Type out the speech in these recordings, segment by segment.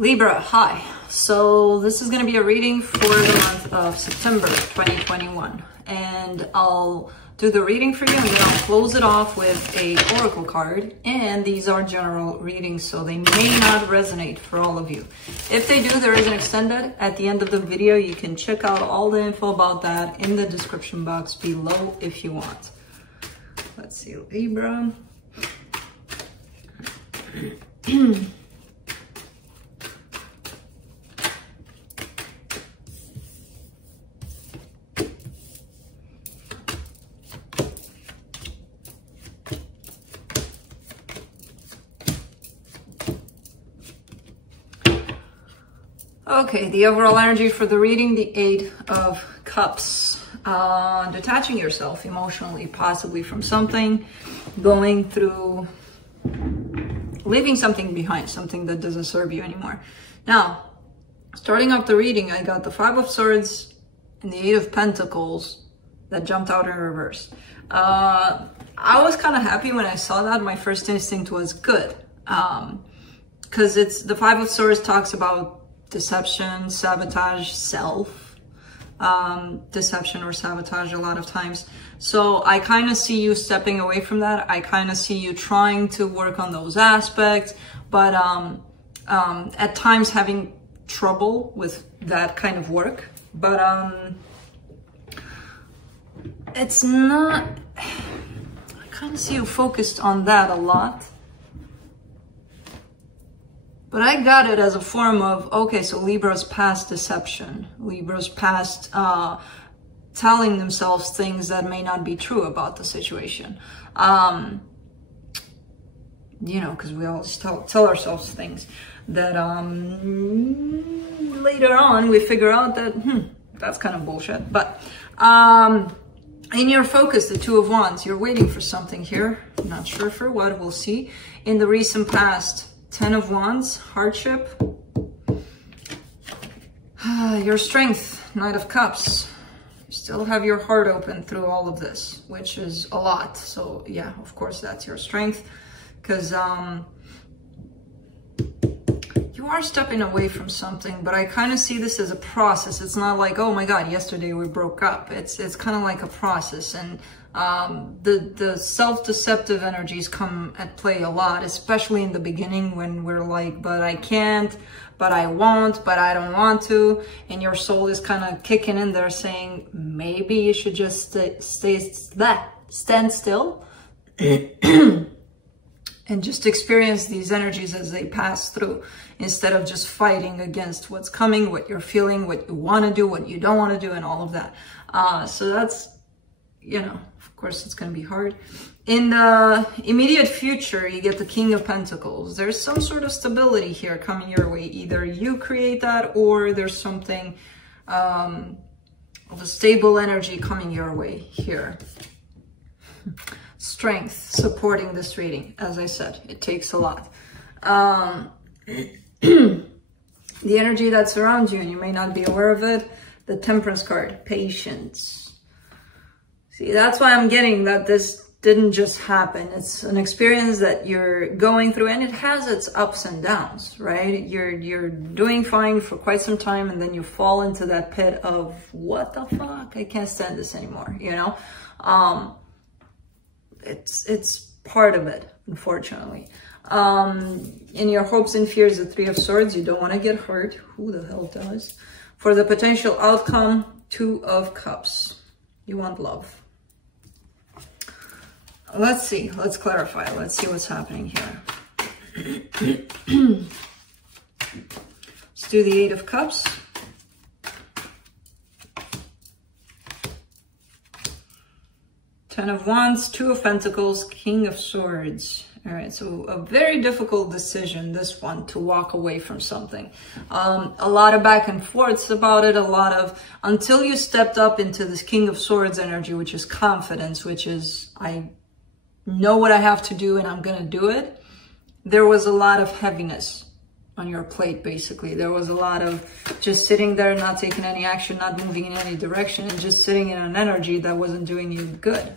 Libra, hi. So this is going to be a reading for the month of September 2021. And I'll do the reading for you and then I'll close it off with a oracle card. And these are general readings, so they may not resonate for all of you. If they do, there is an extended at the end of the video. You can check out all the info about that in the description box below if you want. Let's see, Libra. Okay, the overall energy for the reading, the Eight of Cups. Detaching yourself emotionally, possibly from something, going through, leaving something behind, something that doesn't serve you anymore. Now, starting off the reading, I got the Five of Swords and the Eight of Pentacles that jumped out in reverse. I was kind of happy when I saw that. My first instinct was good. Because it's the Five of Swords talks about deception, sabotage, self, deception or sabotage a lot of times. So I kind of see you stepping away from that. I kind of see you trying to work on those aspects, but at times having trouble with that kind of work. But it's not, I kind of see you focused on that a lot. But I got it as a form of, okay, so Libra's past deception. Libra's past telling themselves things that may not be true about the situation. You know, because we always tell ourselves things that later on we figure out that, that's kind of bullshit. But in your focus, the Two of Wands, you're waiting for something here. Not sure for what, we'll see. In the recent past, Ten of Wands, hardship. Your strength, Knight of Cups. You still have your heart open through all of this, which is a lot. So yeah, of course, that's your strength. Because you are stepping away from something, but I kind of see this as a process. It's not like, oh my God, yesterday we broke up. It's kind of like a process. And the self-deceptive energies come at play a lot, especially in the beginning when we're like, but I can't, but I won't, but I don't want to. And your soul is kind of kicking in there saying, maybe you should just stand still and just experience these energies as they pass through, instead of just fighting against what's coming, what you're feeling, what you want to do, what you don't want to do, and all of that. So that's, you know, of course it's going to be hard. In the immediate future, you get the King of Pentacles. There's some sort of stability here coming your way. Either you create that, or there's something of a stable energy coming your way here. Strength supporting this reading. As I said, it takes a lot. The energy that surrounds you, and you may not be aware of it, the Temperance card, patience. See, that's why I'm getting that this didn't just happen. It's an experience that you're going through, and it has its ups and downs, right? You're doing fine for quite some time, and then you fall into that pit of, what the fuck? I can't stand this anymore, you know? It's part of it, unfortunately. In your hopes and fears, the Three of Swords, you don't want to get hurt. Who the hell does? For the potential outcome, Two of Cups. You want love. Let's see. Let's clarify. Let's see what's happening here. Let's do the Eight of Cups. Ten of Wands, Two of Pentacles, King of Swords. All right, so a very difficult decision, this one, to walk away from something. A lot of back and forths about it, a lot of, until you stepped up into this King of Swords energy, which is confidence, which is, I know what I have to do and I'm going to do it. There was a lot of heaviness on your plate, basically. There was a lot of just sitting there, not taking any action, not moving in any direction, and just sitting in an energy that wasn't doing you good,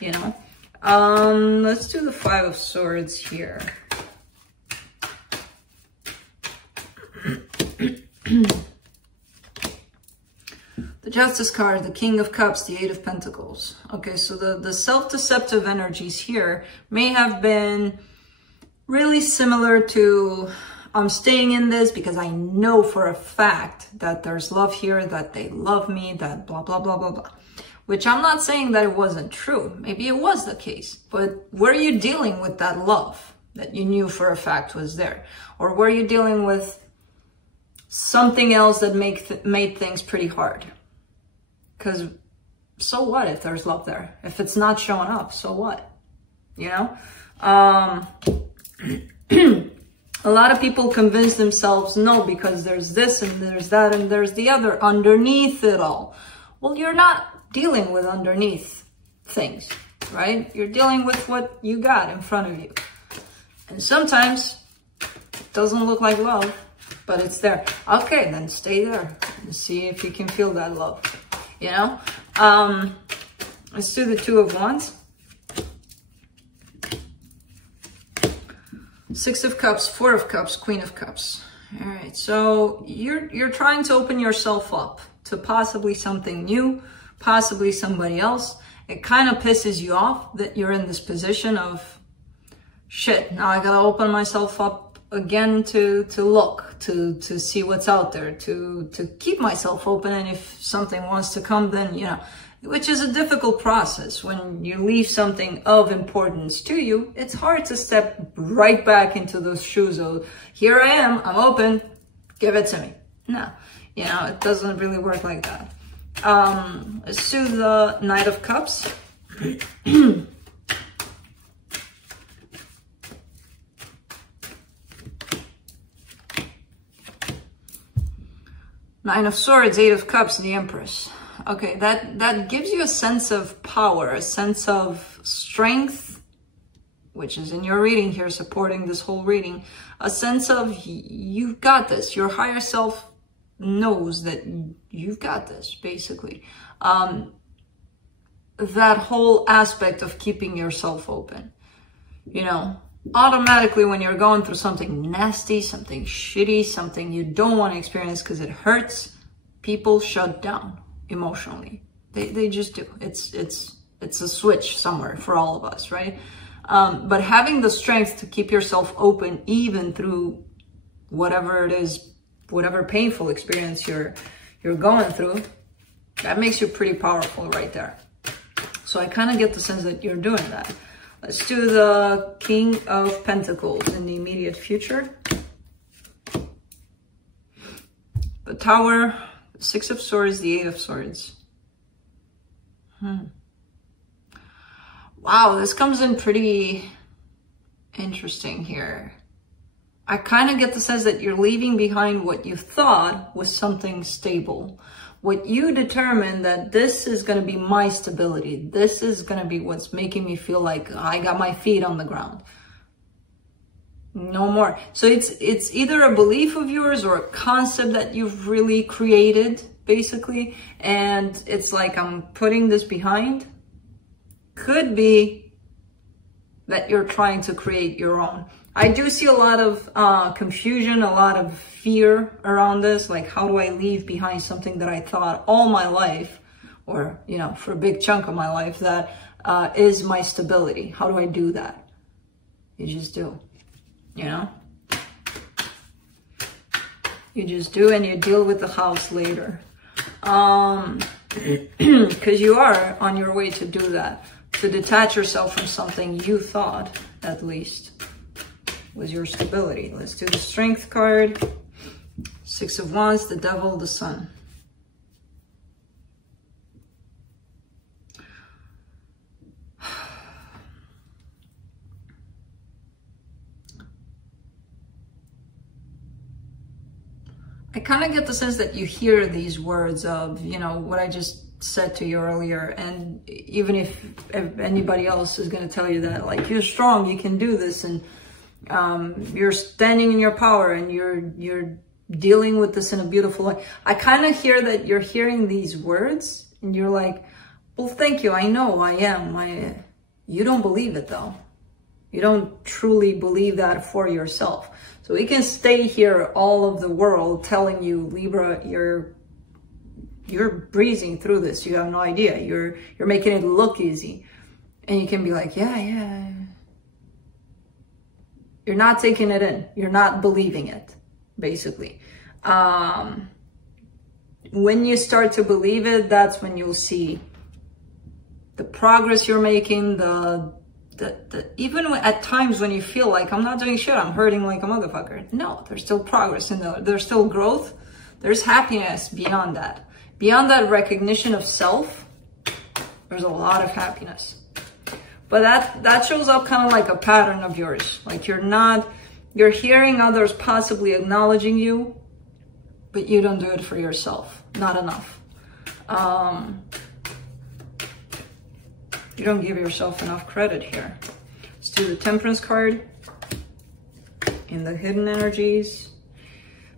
you know? Let's do the Five of Swords here. Justice card, the King of Cups, the Eight of Pentacles. Okay, so the self-deceptive energies here may have been really similar to, I'm staying in this because I know for a fact that there's love here, that they love me, that blah, blah, blah, blah, blah. Which I'm not saying that it wasn't true. Maybe it was the case. But were you dealing with that love that you knew for a fact was there? Or were you dealing with something else that made things pretty hard? Because so what if there's love there? If it's not showing up, so what? You know? A lot of people convince themselves, no, because there's this and there's that and there's the other underneath it all. Well, you're not dealing with underneath things, right? You're dealing with what you got in front of you. And sometimes it doesn't look like love, but it's there. Okay, then stay there and see if you can feel that love, you know? Let's do the Two of Wands. Six of Cups, Four of Cups, Queen of Cups. All right, so you're trying to open yourself up to possibly something new, possibly somebody else. It kind of pisses you off that you're in this position of, shit, now I gotta open myself up again to look, to see what's out there, to keep myself open. And if something wants to come, then, you know, which is a difficult process. When you leave something of importance to you, it's hard to step right back into those shoes of, here I am, I'm open, give it to me. No, you know, it doesn't really work like that. Let's do the Knight of Cups. Nine of Swords, Eight of Cups, the Empress. Okay, that gives you a sense of power, a sense of strength, which is in your reading here, supporting this whole reading. A sense of, you've got this. Your higher self knows that you've got this, basically. That whole aspect of keeping yourself open. You know, automatically when you're going through something nasty, something shitty, something you don't want to experience because it hurts, people shut down emotionally. They just do. It's a switch somewhere for all of us, right? But having the strength to keep yourself open even through whatever it is, whatever painful experience you're going through, that makes you pretty powerful right there. So I kind of get the sense that you're doing that. Let's do the King of Pentacles in the immediate future. The Tower, Six of Swords, the Eight of Swords. Wow, this comes in pretty interesting here. I kind of get the sense that you're leaving behind what you thought was something stable. What you determined that this is going to be my stability. This is going to be what's making me feel like I got my feet on the ground. No more. So it's either a belief of yours or a concept that you've really created, basically. And it's like, I'm putting this behind. Could be that you're trying to create your own. I do see a lot of confusion, a lot of fear around this. Like, how do I leave behind something that I thought all my life, or, you know, for a big chunk of my life, that is my stability? How do I do that? You just do, you know? You just do, and you deal with the house later. Because you are on your way to do that. To detach yourself from something you thought, at least, was your stability. Let's do the Strength card. Six of Wands, the Devil, the Sun. I kind of get the sense that you hear these words of, you know, what I just said to you earlier. And even if anybody else is going to tell you that, like, you're strong, you can do this, and you're standing in your power, and you're dealing with this in a beautiful way. I kind of hear that you're hearing these words and you're like, well, thank you. I know I am. You don't believe it though. You don't truly believe that for yourself. So we can stay here, all of the world telling you, Libra, you're you're breezing through this. You have no idea. You're making it look easy. And you can be like, yeah. You're not taking it in. You're not believing it, basically. When you start to believe it, that's when you'll see the progress you're making, even at times when you feel like I'm not doing shit, I'm hurting like a motherfucker. No, there's still progress and there's still growth. There's happiness beyond that. Beyond that recognition of self, there's a lot of happiness. But that shows up kind of like a pattern of yours. Like you're hearing others possibly acknowledging you, but you don't do it for yourself. Not enough. You don't give yourself enough credit here. Let's do the Temperance card in the hidden energies.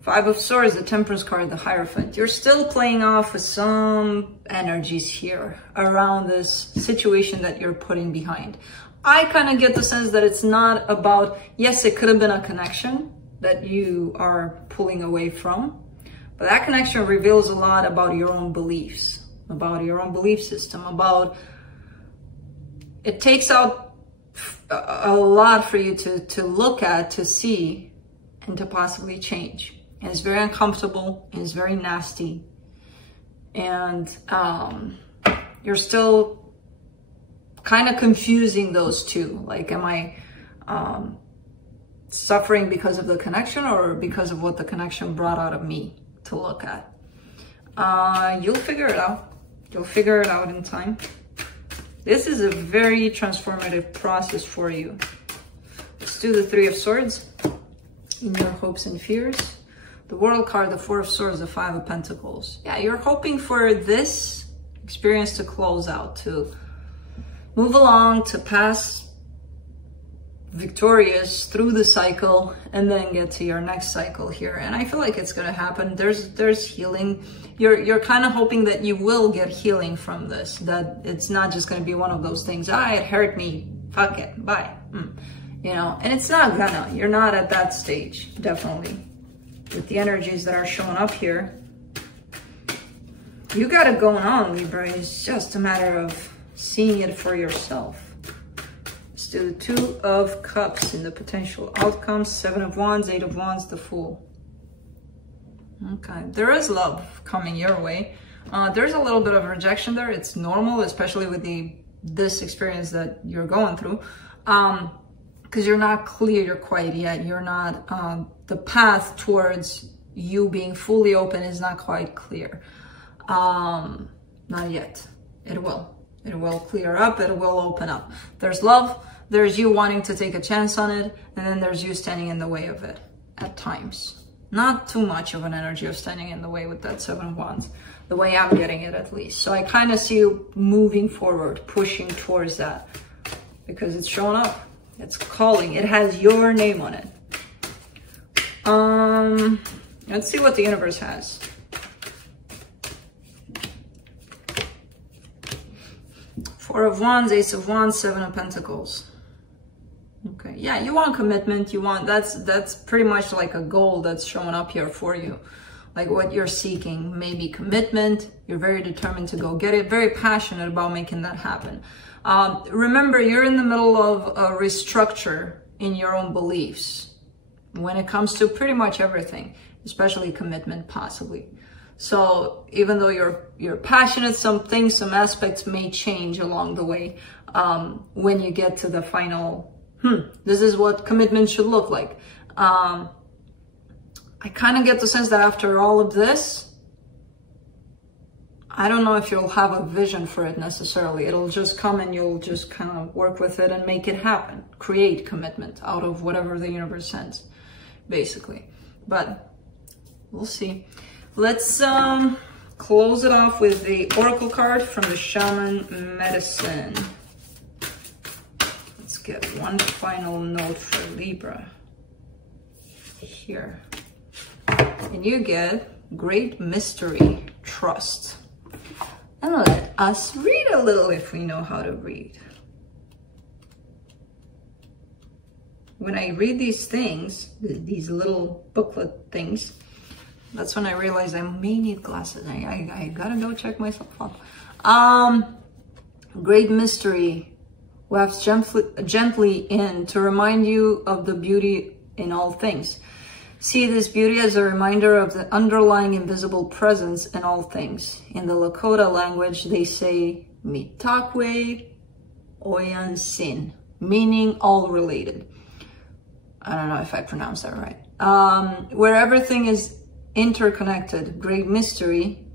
5 of Swords, the Temperance card, the Hierophant. You're still playing off with some energies here around this situation that you're putting behind. I kind of get the sense that it's not about, yes, it could have been a connection that you are pulling away from, but that connection reveals a lot about your own beliefs, about your own belief system, about, it takes out a lot for you to look at, to see, and to possibly change. And it's very uncomfortable, and it's very nasty. And you're still kind of confusing those two. Like, am I suffering because of the connection or because of what the connection brought out of me to look at? You'll figure it out. You'll figure it out in time. This is a very transformative process for you. Let's do the 3 of Swords in your hopes and fears. The World card, the 4 of Swords, the 5 of Pentacles. Yeah, you're hoping for this experience to close out, to move along, to pass victorious through the cycle, and then get to your next cycle here. And I feel like it's gonna happen. There's healing. You're kind of hoping that you will get healing from this, that it's not just gonna be one of those things, it hurt me, fuck it, bye. You know, and it's not gonna. You're not at that stage, definitely. With the energies that are showing up here, you got it going on, Libra. It's just a matter of seeing it for yourself. Let's do the 2 of Cups in the potential outcomes. 7 of Wands, 8 of Wands, the Fool. Okay, there is love coming your way. There's a little bit of rejection there. It's normal, especially with this experience that you're going through. Because you're not clear quite yet. You're not, the path towards you being fully open is not quite clear. Not yet. It will. It will clear up. It will open up. There's love. There's you wanting to take a chance on it. And then there's you standing in the way of it at times. Not too much of an energy of standing in the way with that 7 of Wands. The way I'm getting it, at least. So I kind of see you moving forward, pushing towards that. Because it's showing up. It's calling. It has your name on it. Let's see what the universe has. 4 of Wands, Ace of Wands, 7 of Pentacles. Okay, yeah, you want commitment. You want, that's pretty much like a goal that's showing up here for you. Like what you're seeking, maybe commitment. You're very determined to go get it. Very passionate about making that happen. Remember, you're in the middle of a restructure in your own beliefs when it comes to pretty much everything, especially commitment, possibly. So even though you're passionate, some things, some aspects may change along the way when you get to the final, this is what commitment should look like. I kind of get the sense that after all of this, I don't know if you'll have a vision for it necessarily. It'll just come and you'll just kind of work with it and make it happen. Create commitment out of whatever the universe sends, basically. But we'll see. Let's close it off with the Oracle card from the Shaman Medicine. Let's get one final note for Libra here. And you get Great Mystery, Trust. And let us read a little if we know how to read. When I read these things, these little booklet things, That's when I realized I may need glasses. I gotta go check myself up. Great mystery wafts gently in to remind you of the beauty in all things. See this beauty as a reminder of the underlying invisible presence in all things. In the Lakota language, they say Mitakwe Oyan Sin, meaning all related. I don't know if I pronounced that right. Where everything is interconnected, great mystery,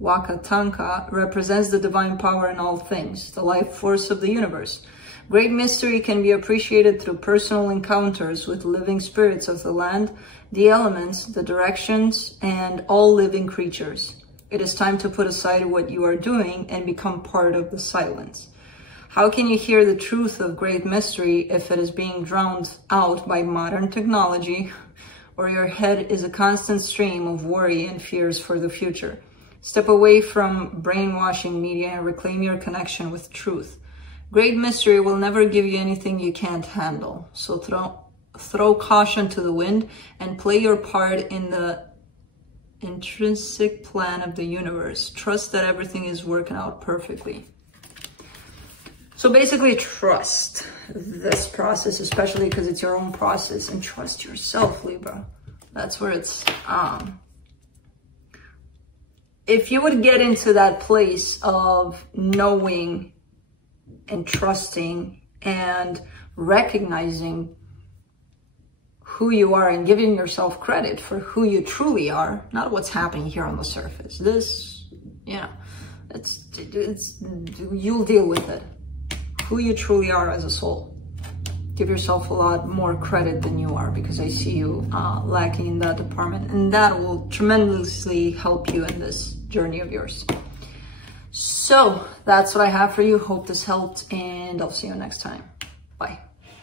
Wakatanka, represents the divine power in all things, the life force of the universe. Great mystery can be appreciated through personal encounters with living spirits of the land, the elements, the directions, and all living creatures. It is time to put aside what you are doing and become part of the silence. How can you hear the truth of great mystery if it is being drowned out by modern technology, or your head is a constant stream of worry and fears for the future? Step away from brainwashing media and reclaim your connection with truth. Great mystery will never give you anything you can't handle. So throw caution to the wind and play your part in the intrinsic plan of the universe. Trust that everything is working out perfectly. So basically, trust this process, especially because it's your own process, and trust yourself, Libra. That's where it's, if you would get into that place of knowing and trusting and recognizing who you are and giving yourself credit for who you truly are, not what's happening here on the surface. This, you know, it's you'll deal with it. Who you truly are as a soul. Give yourself a lot more credit than you are, because I see you lacking in that department, and that will tremendously help you in this journey of yours. So that's what I have for you. Hope this helped, and I'll see you next time. Bye.